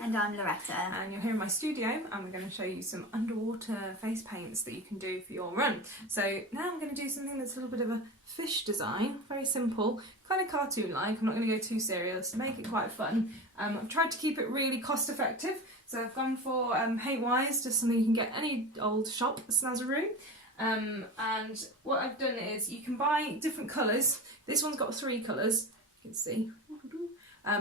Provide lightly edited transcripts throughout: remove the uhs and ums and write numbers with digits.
And I'm Loretta. And you're here in my studio and we're going to show you some underwater face paints that you can do for your run. So now I'm going to do something that's a little bit of a fish design, very simple, kind of cartoon-like. I'm not going to go too serious, make it quite fun. I've tried to keep it really cost effective, so I've gone for Paintwise, just something you can get any old shop, Snazaroo. And what I've done is you can buy different colours. This one's got 3 colours, you can see.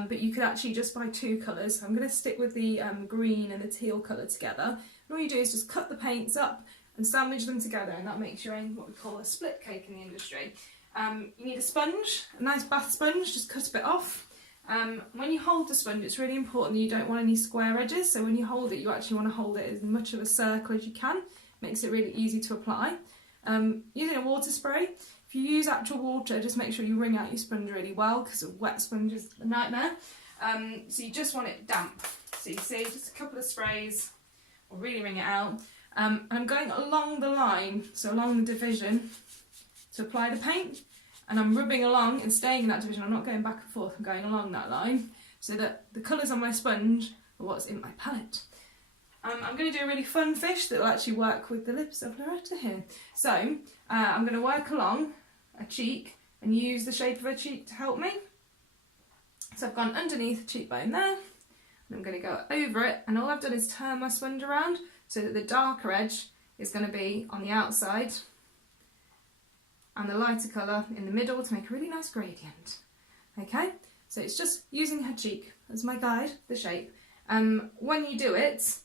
But you could actually just buy 2 colours. So I'm going to stick with the green and the teal colour together. And all you do is just cut the paints up and sandwich them together, and that makes your own what we call a split cake in the industry. You need a sponge, a nice bath sponge, just cut a bit off. When you hold the sponge, it's really important that you don't want any square edges, so when you hold it, you actually want to hold it as much of a circle as you can. Makes it really easy to apply. Using a water spray. If you use actual water, just make sure you wring out your sponge really well, because a wet sponge is a nightmare. So you just want it damp. So you see, just a couple of sprays will really wring it out. And I'm going along the line, so along the division, to apply the paint. And I'm rubbing along and staying in that division. I'm not going back and forth, I'm going along that line, so that the colours on my sponge are what's in my palette. I'm going to do a really fun fish that will actually work with the lips of Loretta here. So I'm going to work along a cheek and use the shape of a cheek to help me. So I've gone underneath the cheekbone there, and I'm going to go over it, and all I've done is turn my sponge around so that the darker edge is going to be on the outside and the lighter colour in the middle to make a really nice gradient. Okay, so it's just using her cheek as my guide, the shape. When you do it,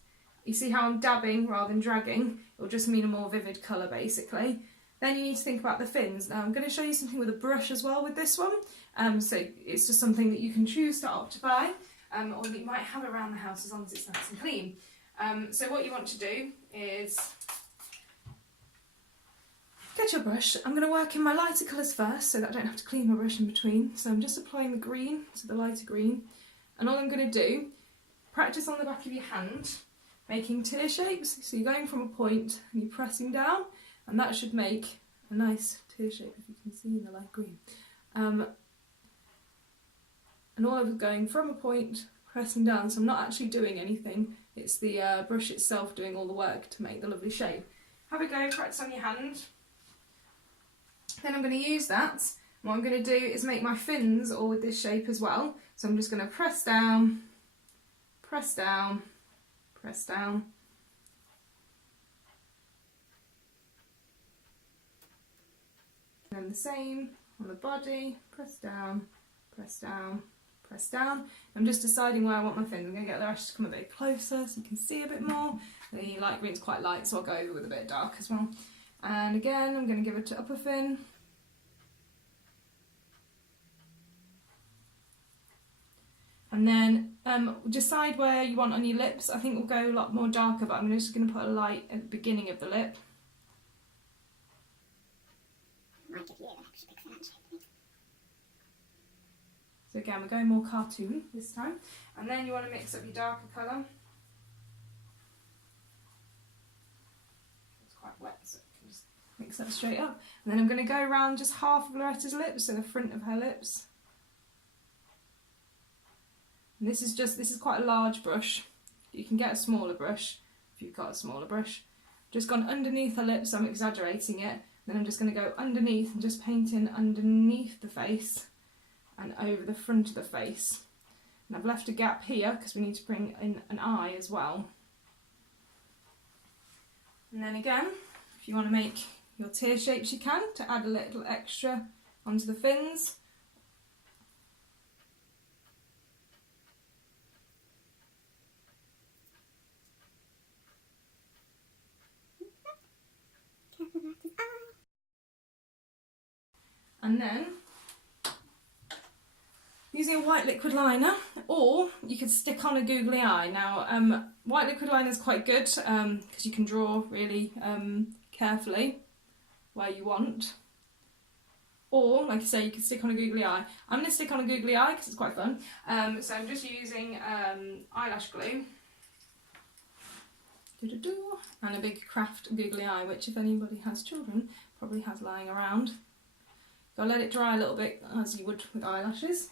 you see how I'm dabbing rather than dragging. It'll just mean a more vivid colour basically. Then you need to think about the fins. Now I'm going to show you something with a brush as well with this one. So it's just something that you can choose to opt to buy, or that you might have around the house as long as it's nice and clean. So what you want to do is get your brush. I'm going to work in my lighter colours first so that I don't have to clean my brush in between. So I'm just applying the green to the lighter green. And all I'm going to do, practice on the back of your hand, making tear shapes. So you're going from a point and you're pressing down, and that should make a nice tear shape, if you can see in the light green. And all I was going from a point, pressing down, so I'm not actually doing anything. It's the brush itself doing all the work to make the lovely shape. Have a go, practice on your hand. Then I'm going to use that. And what I'm going to do is make my fins all with this shape as well. So I'm just going to press down, press down, press down. And then the same on the body, press down, press down, press down. I'm just deciding where I want my fins. I'm going to get the rest to come a bit closer so you can see a bit more. The light green's quite light, so I'll go over with a bit dark as well. And again, I'm going to give it to upper fin. And then decide where you want on your lips. I think we'll go a lot more darker, but I'm just going to put a light at the beginning of the lip. So again, we're going more cartoon this time. And then you want to mix up your darker colour. It's quite wet, so I can just mix that straight up. And then I'm going to go around just half of Loretta's lips, so the front of her lips. And this is quite a large brush. You can get a smaller brush if you've got a smaller brush. Just gone underneath her lips, I'm exaggerating it. Then I'm just going to go underneath and just paint in underneath the face and over the front of the face. And I've left a gap here because we need to bring in an eye as well. And then again, if you want to make your tear shapes, you can, to add a little extra onto the fins. And then, using a white liquid liner, or you could stick on a googly eye. Now, white liquid liner is quite good because you can draw really carefully where you want. Or, like I say, you could stick on a googly eye. I'm going to stick on a googly eye because it's quite fun. So I'm just using eyelash glue. And a big craft googly eye, which if anybody has children, probably has lying around. So I'll let it dry a little bit, as you would with eyelashes.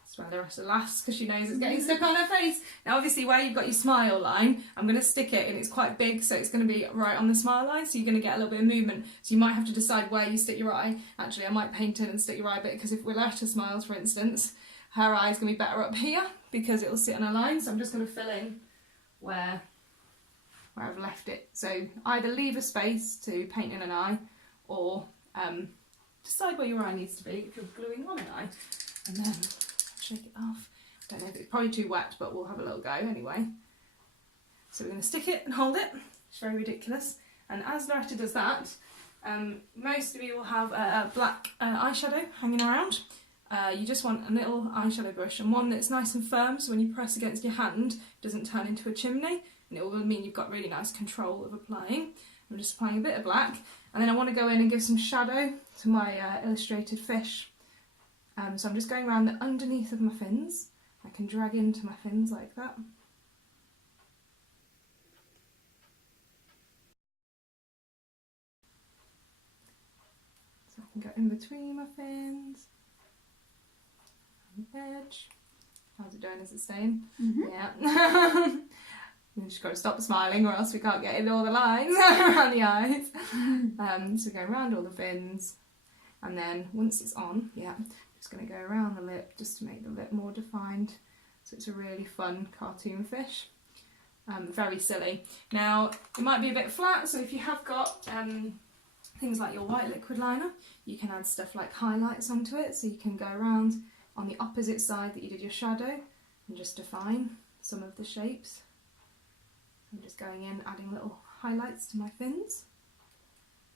That's where Loretta laughs because she knows it's getting stuck on her face. Now obviously where you've got your smile line, I'm going to stick it, and it's quite big, so it's going to be right on the smile line, so you're going to get a little bit of movement. So you might have to decide where you stick your eye. Actually, I might paint it and stick your eye a bit, because if Loretta smiles, for instance, her eye's going to be better up here because it'll sit on a line. So I'm just going to fill in where I've left it. So either leave a space to paint in an eye, or decide where your eye needs to be if you're gluing on an eye, and then shake it off. I don't know if it's probably too wet, but we'll have a little go anyway. So we're going to stick it and hold it. It's very ridiculous. And as Loretta does that, most of you will have a black eyeshadow hanging around. You just want a little eyeshadow brush, and one that's nice and firm, so when you press against your hand it doesn't turn into a chimney, and it will mean you've got really nice control of applying. I'm just applying a bit of black, and then I want to go in and give some shadow to my illustrated fish. So I'm just going around the underneath of my fins. I can drag into my fins like that. So I can go in between my fins. Edge. How's it doing? Is it staying? Yeah. We've just got to stop smiling, or else we can't get in all the lines around the eyes. So going around all the fins, and then once it's on, just going to go around the lip just to make the lip more defined. So it's a really fun cartoon fish. Very silly. Now it might be a bit flat, so if you have got things like your white liquid liner, you can add stuff like highlights onto it, so you can go around on the opposite side that you did your shadow and just define some of the shapes. I'm just going in, adding little highlights to my fins,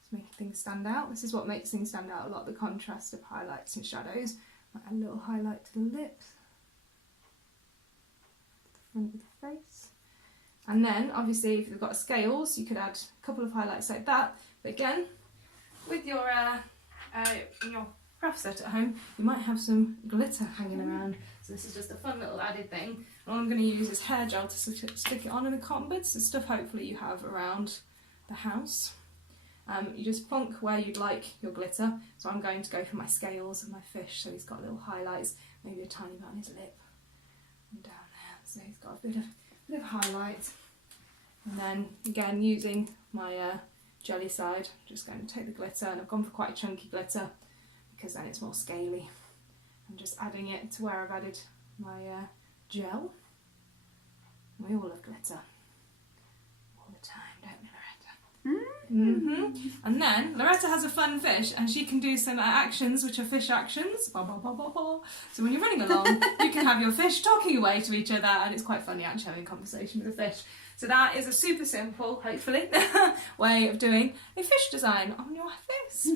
just making things stand out. This is what makes things stand out a lot, the contrast of highlights and shadows. Add a little highlight to the lips, the front of the face. And then obviously if you've got scales, you could add a couple of highlights like that. But again, with your craft set at home, you might have some glitter hanging around. So this is just a fun little added thing. All I'm going to use is hair gel to stick it on in a cotton bud, so stuff hopefully you have around the house. You just plonk where you'd like your glitter. So I'm going to go for my scales of my fish, so he's got little highlights, maybe a tiny bit on his lip and down there. So he's got a bit of highlight. And then again, using my jelly side, I'm just going to take the glitter, and I've gone for quite a chunky glitter because then it's more scaly. I'm just adding it to where I've added my gel. We all love glitter all the time, don't we, Loretta? And then Loretta has a fun fish, and she can do some actions which are fish actions. Bah, bah, bah, bah, bah. So when you're running along, you can have your fish talking away to each other, and it's quite funny actually having a conversation with a fish. So that is a super simple, hopefully, way of doing a fish design on your face.